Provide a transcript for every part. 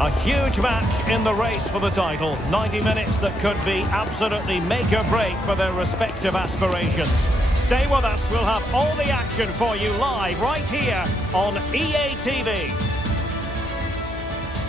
A huge match in the race for the title. 90 minutes that could be absolutely make or break for their respective aspirations. Stay with us, we'll have all the action for you live right here on EA TV.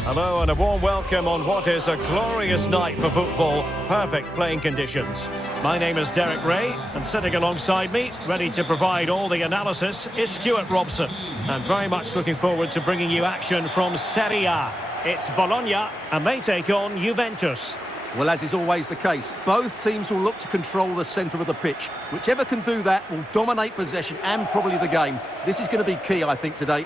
Hello and a warm welcome on what is a glorious night for football. Perfect playing conditions. My name is Derek Ray, and sitting alongside me, ready to provide all the analysis, is Stuart Robson. And very much looking forward to bringing you action from Serie A. It's Bologna, and they take on Juventus. Well, as is always the case, both teams will look to control the centre of the pitch. Whichever can do that will dominate possession and probably the game. This is going to be key, I think, today.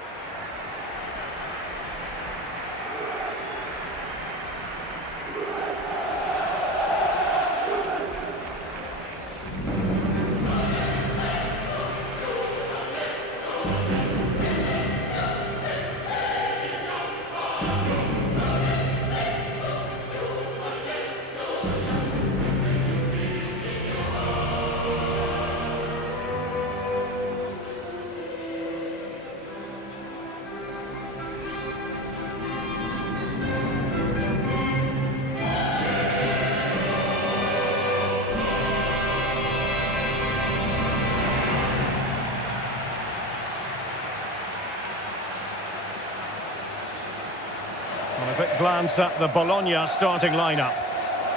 A quick glance at the Bologna starting lineup.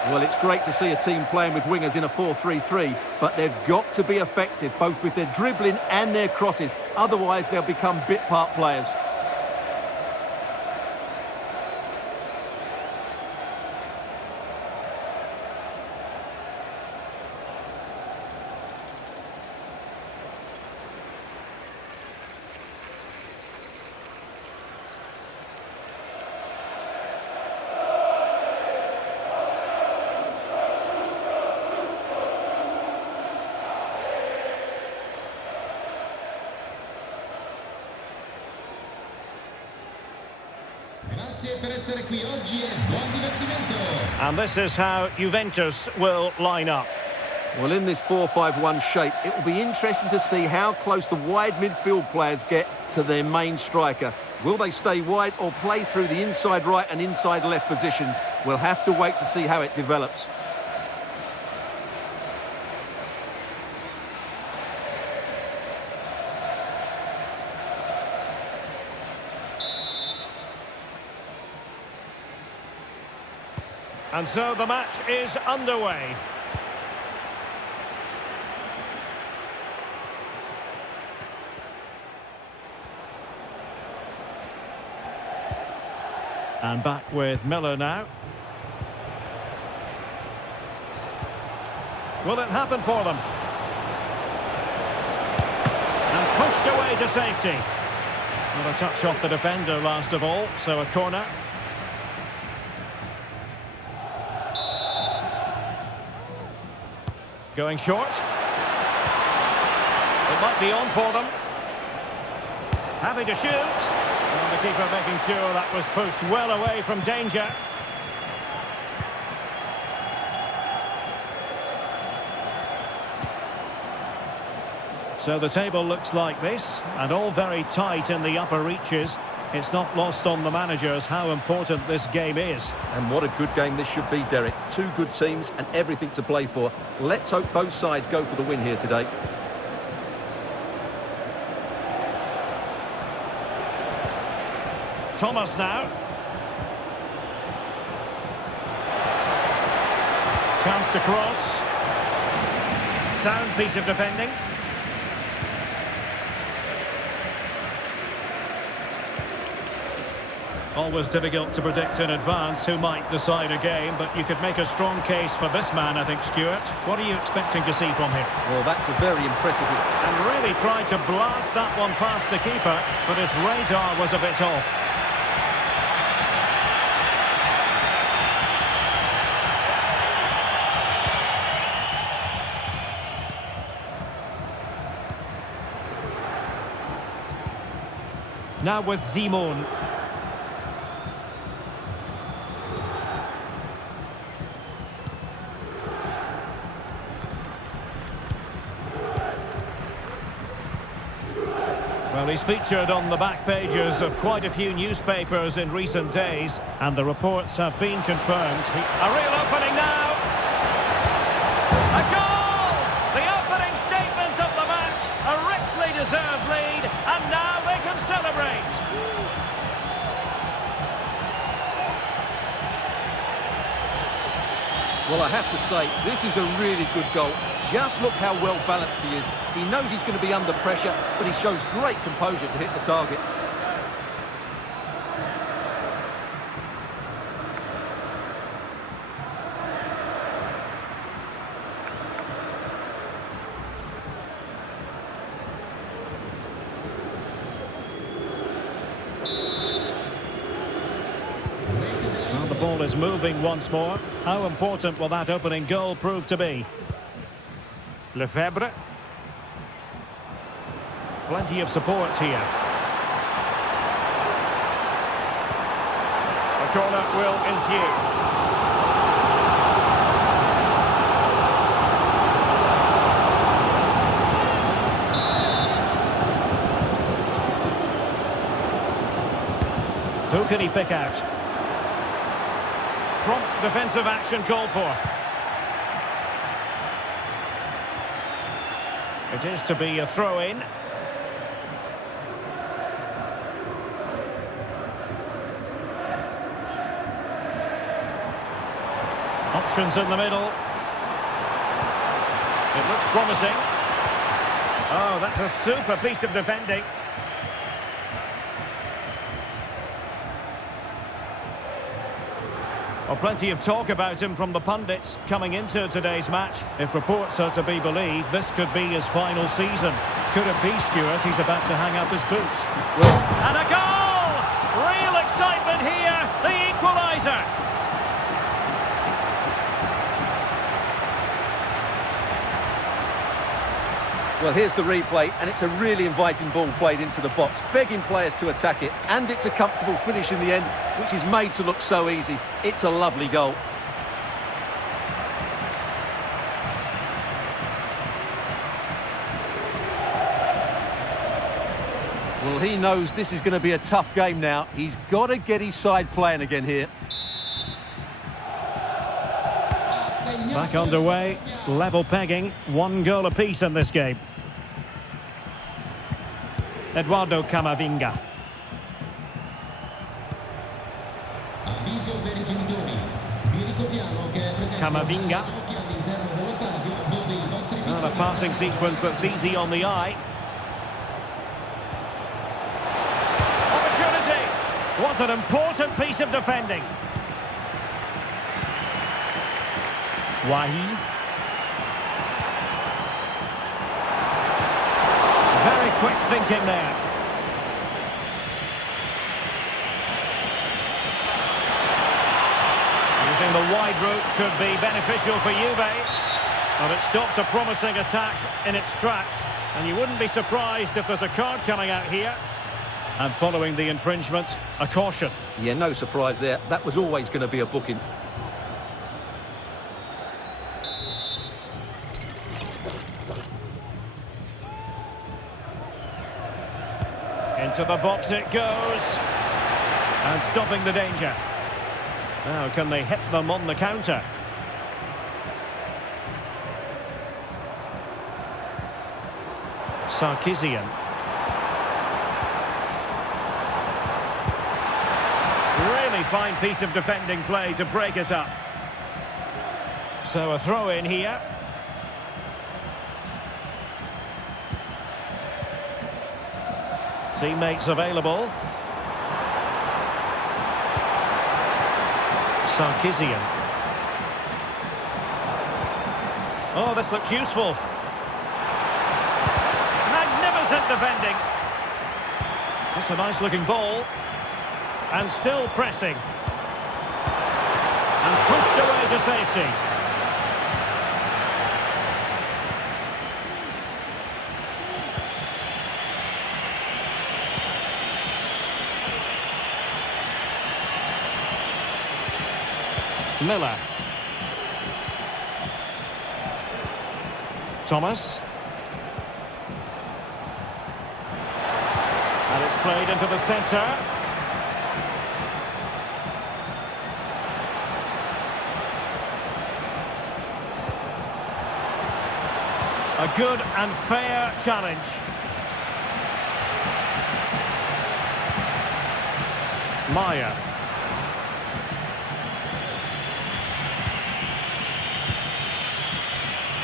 Well, it's great to see a team playing with wingers in a 4-3-3, but they've got to be effective, both with their dribbling and their crosses. Otherwise, they'll become bit-part players. And this is how Juventus will line up. Well, in this 4-5-1 shape, it will be interesting to see how close the wide midfield players get to their main striker. Will they stay wide or play through the inside right and inside left positions? We'll have to wait to see how it develops. And so the match is underway. And back with Miller now. Will it happen for them? And pushed away to safety. Well, a touch off the defender last of all, so a corner. Going short. It might be on for them. Happy to shoot. And the keeper making sure that was pushed well away from danger. So the table looks like this, and all very tight in the upper reaches. It's not lost on the managers how important this game is. And what a good game this should be, Derek. Two good teams and everything to play for. Let's hope both sides go for the win here today. Thomas now. Chance to cross. Sound piece of defending. Always difficult to predict in advance who might decide a game, but you could make a strong case for this man, I think, Stuart. What are you expecting to see from him? Well, that's a very impressive... And really tried to blast that one past the keeper, but his radar was a bit off. Now with Simon. Well, Well, he's featured on the back pages of quite a few newspapers in recent days, and the reports have been confirmed. A real opening now! A goal! The opening statement of the match, a richly deserved lead, and now they can celebrate! Well, I have to say, this is a really good goal. Just look how well balanced he is. He knows he's going to be under pressure, but he shows great composure to hit the target. Well, the ball is moving once more. How important will that opening goal prove to be? Lefebvre. Plenty of support here. A corner will ensue. Who can he pick out? Prompt defensive action called for. It is to be a throw-in. Options in the middle. It looks promising. Oh, that's a super piece of defending. Well, plenty of talk about him from the pundits coming into today's match. If reports are to be believed, this could be his final season. Could it be, Stuart? He's about to hang up his boots. And a goal! Real excitement here, the equaliser. Well, here's the replay, and it's a really inviting ball played into the box, begging players to attack it, and it's a comfortable finish in the end, which is made to look so easy. It's a lovely goal. Well, he knows this is going to be a tough game now. He's got to get his side playing again here. Back underway, level pegging, 1 goal apiece in this game. Eduardo Camavinga. Camavinga. Not a passing sequence that's easy on the eye. Opportunity! What an important piece of defending. Wahi. Very quick thinking there. Using the wide route could be beneficial for Juve. But it stopped a promising attack in its tracks. And you wouldn't be surprised if there's a card coming out here. And following the infringement, a caution. Yeah, no surprise there. That was always going to be a booking. Into the box it goes. And stopping the danger. Now can they hit them on the counter? Sarkisian. Really fine piece of defending play to break it up. So a throw in here. Teammates available. Sarkisian. Oh, this looks useful. Magnificent defending. That's a nice looking ball. And still pressing. And pushed away to safety. Miller. Thomas. Played into the centre. A good and fair challenge. Maya.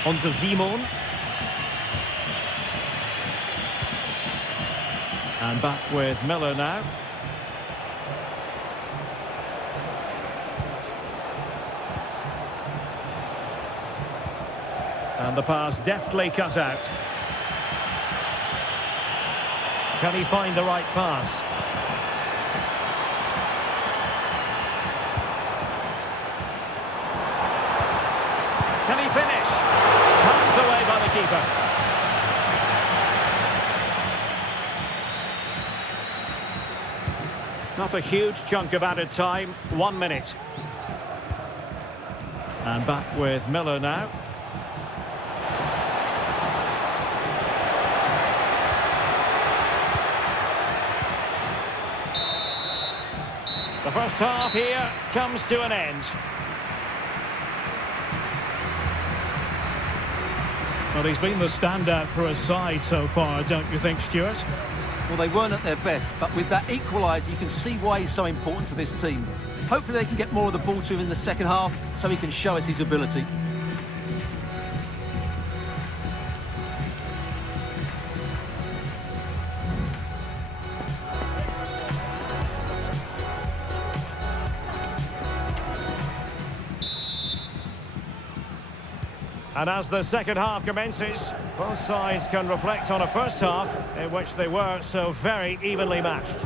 On to Simon. And back with Miller now. And the pass deftly cut out. Can he find the right pass? Can he finish? Knocked away by the keeper. Not a huge chunk of added time. 1 minute. And back with Miller now. The first half here comes to an end. Well, he's been the standout for his side so far, don't you think, Stuart? Well, they weren't at their best, but with that equaliser, you can see why he's so important to this team. Hopefully they can get more of the ball to him in the second half so he can show us his ability. And as the second half commences, both sides can reflect on a first half in which they were so very evenly matched.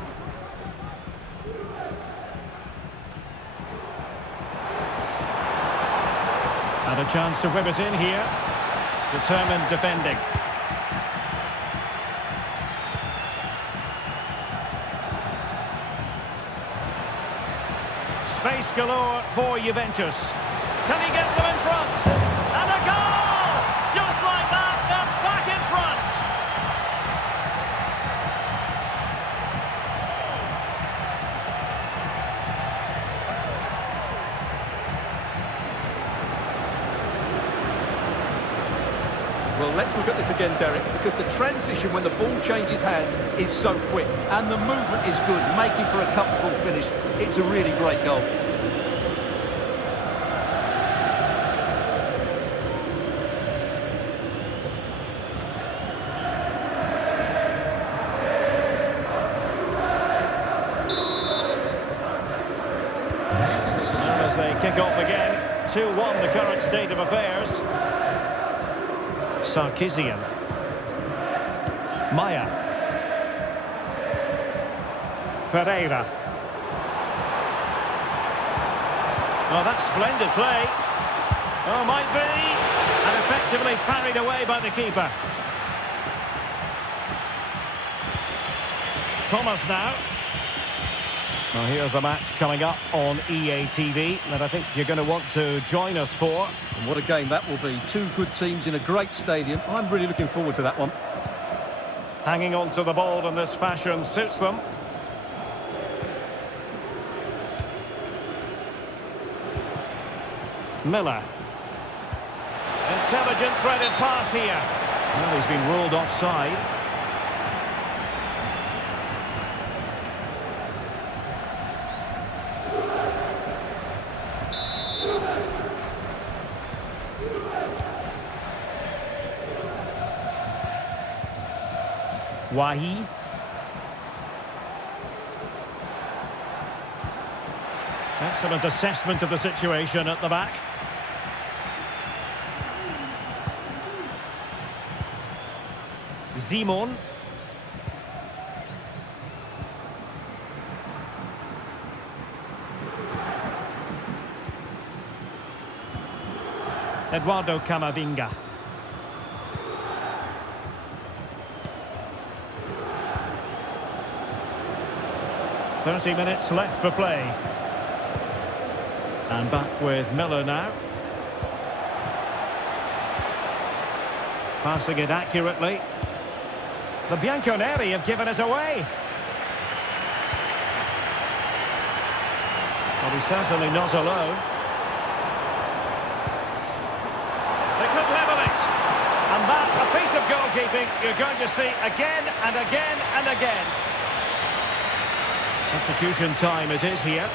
And a chance to whip it in here. Determined defending. Space galore for Juventus. Can he get them in front? And a goal! Just like that, they're back in front. Well, let's look at this again, Derek, because the transition when the ball changes hands is so quick, and the movement is good, making for a comfortable finish. It's a really great goal. As they kick off again, 2-1 the current state of affairs. Sarkisian. Maya. Ferreira. Oh, that's splendid play. Oh, might be. And effectively parried away by the keeper. Thomas now. Well, here's a match coming up on EA TV that I think you're going to want to join us for. And what a game that will be. Two good teams in a great stadium. I'm really looking forward to that one. Hanging on to the ball in this fashion suits them. Miller. Intelligent threaded pass here. Well, he's been ruled offside. Wahi. Excellent assessment of the situation at the back. Simon. Eduardo Camavinga. "30 minutes left for play." And back with Miller now. Passing it accurately. The Bianconeri have given us away. Well, he's certainly not alone. They could level it. And that, a piece of goalkeeping you're going to see again and again and again. Substitution time it is here.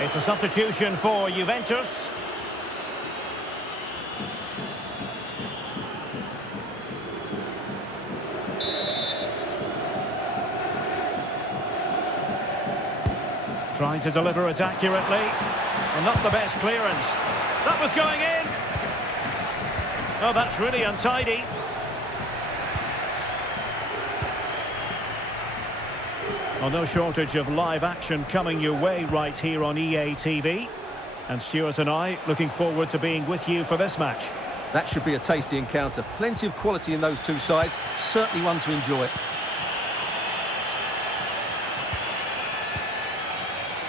It's a substitution for Juventus. Trying to deliver it accurately. And not the best clearance. That was going in. Oh, that's really untidy. Well, no shortage of live action coming your way right here on EA TV. And Stuart and I looking forward to being with you for this match. That should be a tasty encounter. Plenty of quality in those two sides. Certainly one to enjoy.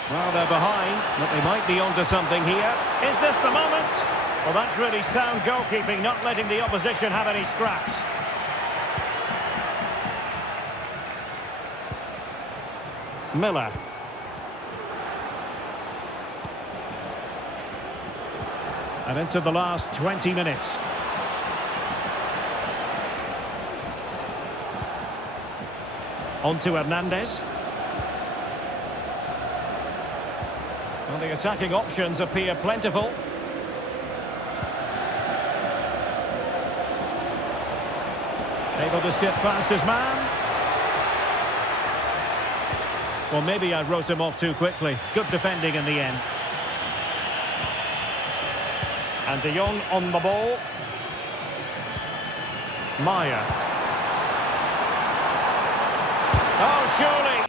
Well, they're behind, but they might be onto something here. Is this the moment? Well, that's really sound goalkeeping, not letting the opposition have any scraps. Miller. And into the last 20 minutes. On to Hernandez. Well, the attacking options appear plentiful. Able to skip past his man. Well, maybe I wrote him off too quickly. Good defending in the end. And De Jong on the ball. Maya. Oh, surely.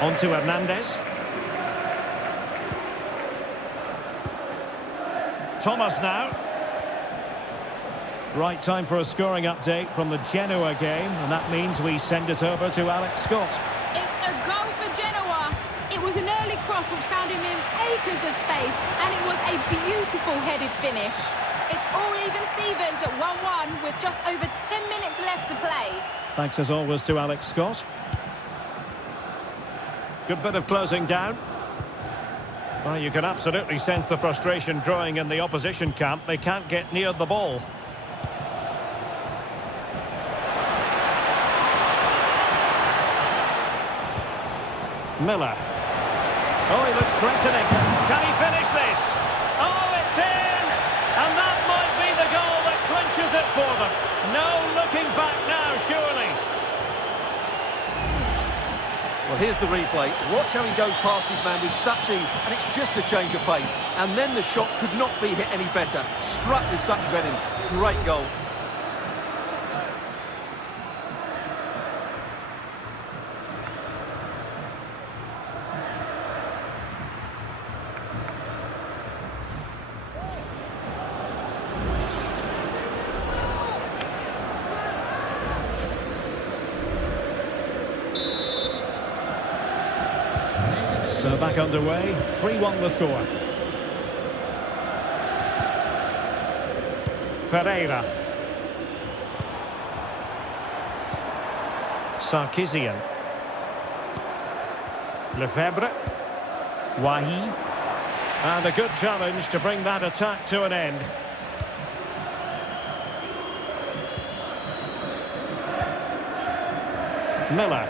On to Hernandez. Thomas now. Right time for a scoring update from the Genoa game, and that means we send it over to Alex Scott. It's a goal for Genoa. It was an early cross which found him in acres of space, and it was a beautiful headed finish. It's all even Stevens at 1-1 with just over 10 minutes left to play. Thanks as always to Alex Scott. Good bit of closing down. Well, you can absolutely sense the frustration growing in the opposition camp. They can't get near the ball. Miller. Oh, he looks threatening. Can he finish this? Oh, it's in! And that might be the goal that clinches it for them. No looking back now, surely. Well, here's the replay. Watch how he goes past his man with such ease, and it's just a change of pace. And then the shot could not be hit any better. Struck with such venom. Great goal. So back underway, 3-1 the score. Ferreira. Sarkisian. Lefebvre. Wahi. And a good challenge to bring that attack to an end. Miller.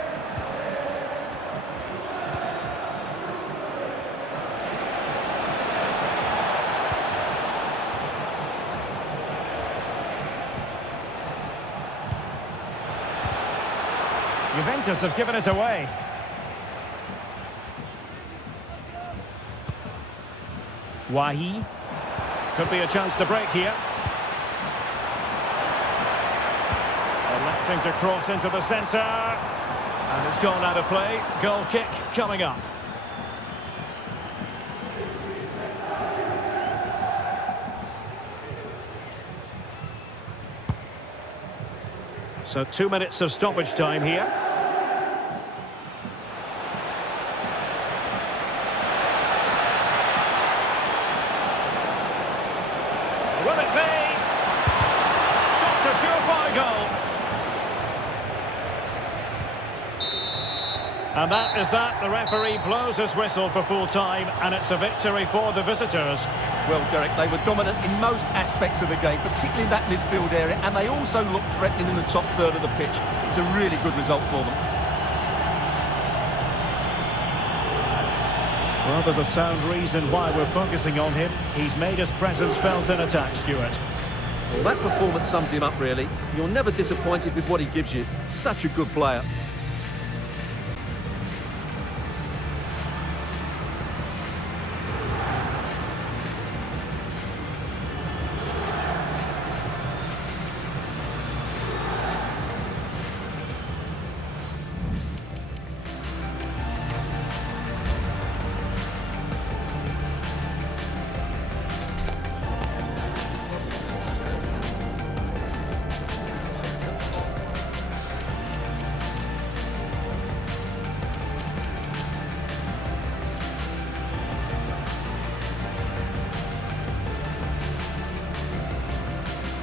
Juventus have given it away. Wahi. Could be a chance to break here. Electing to cross into the centre. And it's gone out of play. Goal kick coming up. So 2 minutes of stoppage time here. Will it be? Stopped a surefire goal. And that is that. The referee blows his whistle for full time, and it's a victory for the visitors. Well, Derek, they were dominant in most aspects of the game, particularly in that midfield area, and they also looked threatening in the top third of the pitch. It's a really good result for them. Well, there's a sound reason why we're focusing on him. He's made his presence felt in attack, Stuart. Well, that performance sums him up, really. You're never disappointed with what he gives you. Such a good player.